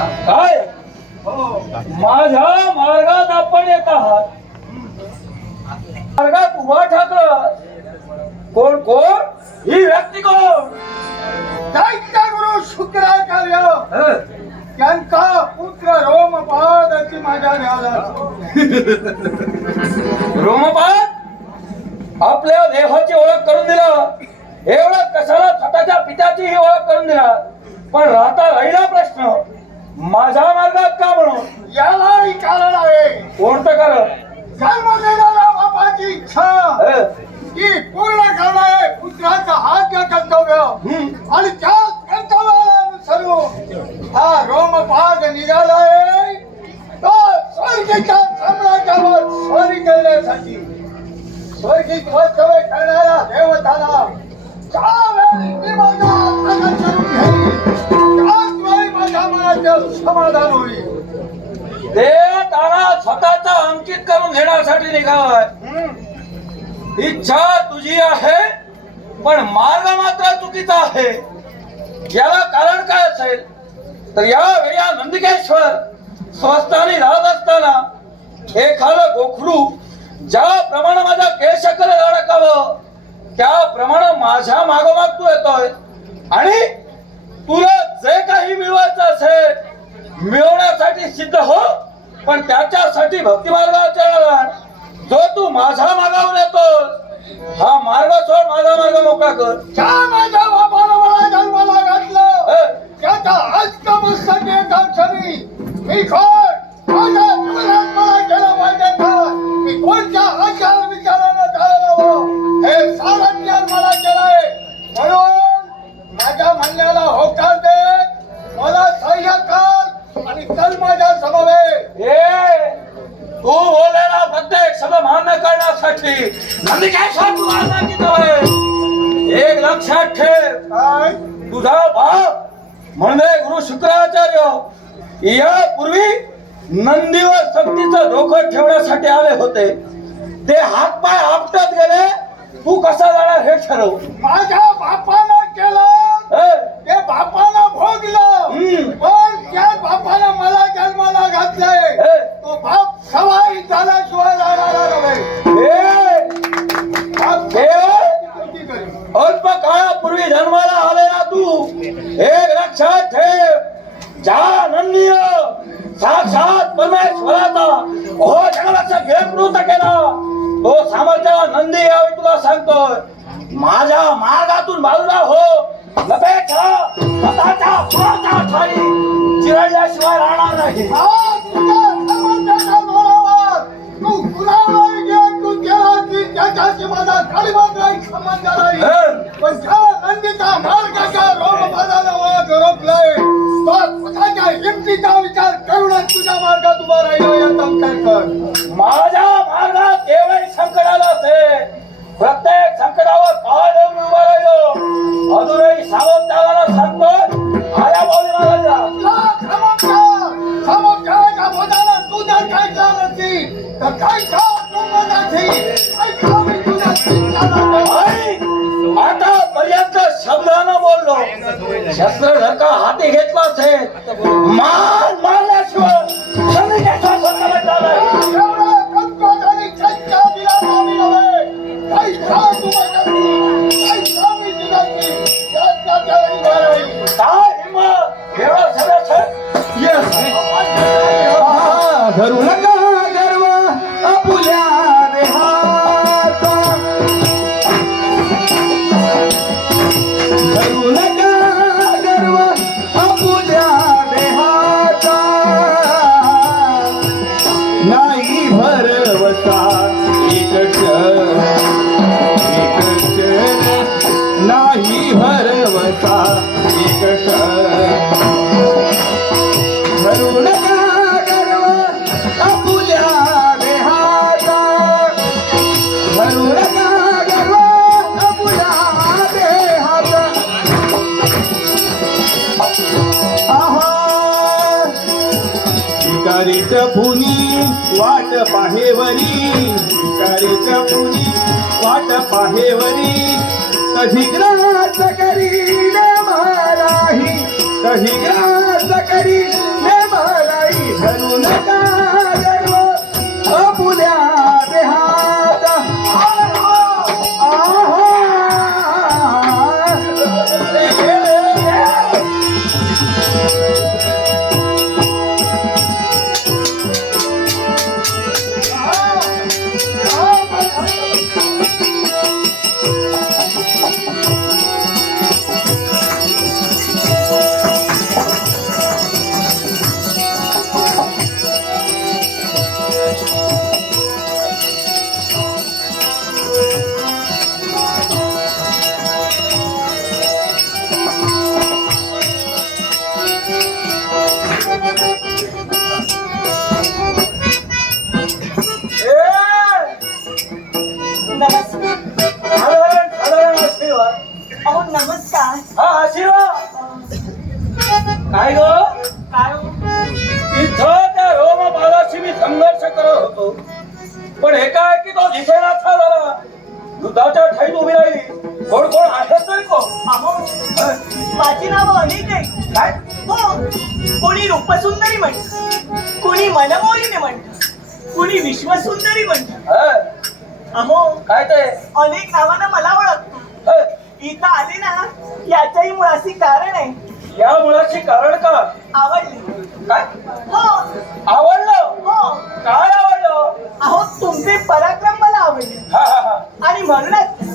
काय हो. माझ्या मार्गात आपण येत आहात. मार्गात उभा ठाकला कोण कोण? ही व्यक्ती कोण? दैत्य गुरु शुक्राचार्य? त्यांचा पुत्र रोमपादाची माझ्या न्यायाला रोमपाद? आपल्या देहाची ओळख करून दिला. एवढं कशाला स्वतःच्या पित्याची ही ओळख करून दिला? पण राहता राहिला प्रश्न. माझ्या मार्गात का म्हणून? यालाही कारण आहे. कोणतं कारण? जन्म देणाऱ्या बापाची इच्छा. हं? की पूर्ण करणे पुत्राचं आद्य कर्तव्य. हं? आणि त्या कर्तव्याला अनुसरून हा रोमपाद निघालाय. तो स्वर्गीच्या साम्राज्यावर स्वारी करण्यासाठी. स्वर्गीत वास्तव्य करणाऱ्या देवताला माझा प्रकट करून वेळी माझ्या मनाचं समाधान होईल. ते तारा स्वतःचा अंकित करून घेण्यासाठी निघालाय इच्छा तुझी आहे पण मार्ग मात्र चुकीचा आहे. याला कारण काय असेल? तर या वेळा नंदिकेश्वर स्वस्तानी राहत असताना एखादं गोखरू ज्याप्रमाणे माझ्या केशकडे अडकावं त्याप्रमाणे माझ्या मागोमाग तू येतोय. आणि तुला जे काही मिळवायचं असेल मिळवण्यासाठी सिद्ध हो पण त्याच्यासाठी भक्ती मार्गाचा जो तू माझ्या मागावर येतो हा मार्ग सोड माझा मार्ग मोकळा कर. माझ्या बापाला मला जन्माला घातलं त्याचा मी कोण करण्यासाठी नंदिकेश्वर तू माझा किती एक लक्षात ठेव. काय? तुझा बाप म्हणजे गुरु शुक्राचार्य. यापूर्वी नंदीवर सक्तीचं धोकं ठेवण्यासाठी आले होते. ते हातपाय आपटत गेले. तू कसा जाणार हे ठरव. माझ्या घेतृत केला. तो सामर्थ्य नंदी यावेळी तुला सांगतोय. माझ्या मार्गातून बाजूला हो. स्वतःच्या चिरडल्याशिवाय राहणार नाही. त्याच्याशी माझा संबंध हं. पण नंदीचा मार्गाचा रोमपादाला ओळख रोखलाय. तो स्वतःच्या हिमतीचा विचार तुझ्या मार्गात उभा राहिला याचा विचार कर. माझ्या मार्गात केवळ संकट आलं असेल प्रत्येक संकटावर देऊन उभा राहिलो. अजूनही सावध जागाला सांगतो आया बावली महाराजा. तू जर काय तर काय आतापर्यंत शब्दानं बोललो. शस्त्र धक्का हाती घेतला असेल. मान करीत पुनी वाट पाहेवरी करीत पुनी वाट पाहेवरी कधी ग्रह पण हे काय की तो दिसेनासा झाला युद्धाच्या ठाईत उभी राहिली. कोण कोण? आहेच नाही कोण अहो माझी नावं अनेक आहेत काय? हो कोणी रूपसुंदरी म्हणत कोणी मनमोहिनी म्हणत कोणी विश्वसुंदरी म्हणत हं? अहो काय ते? अनेक नावानं मला ओळखतो. हं? इथं आले ना याच्याही मुळाशी कारण आहे. या मुलाची कारण का? आवडले. काय? हो. आवडलं? हो. काय अहो तुमचे पराक्रम मला आवडले. आणि म्हणूनच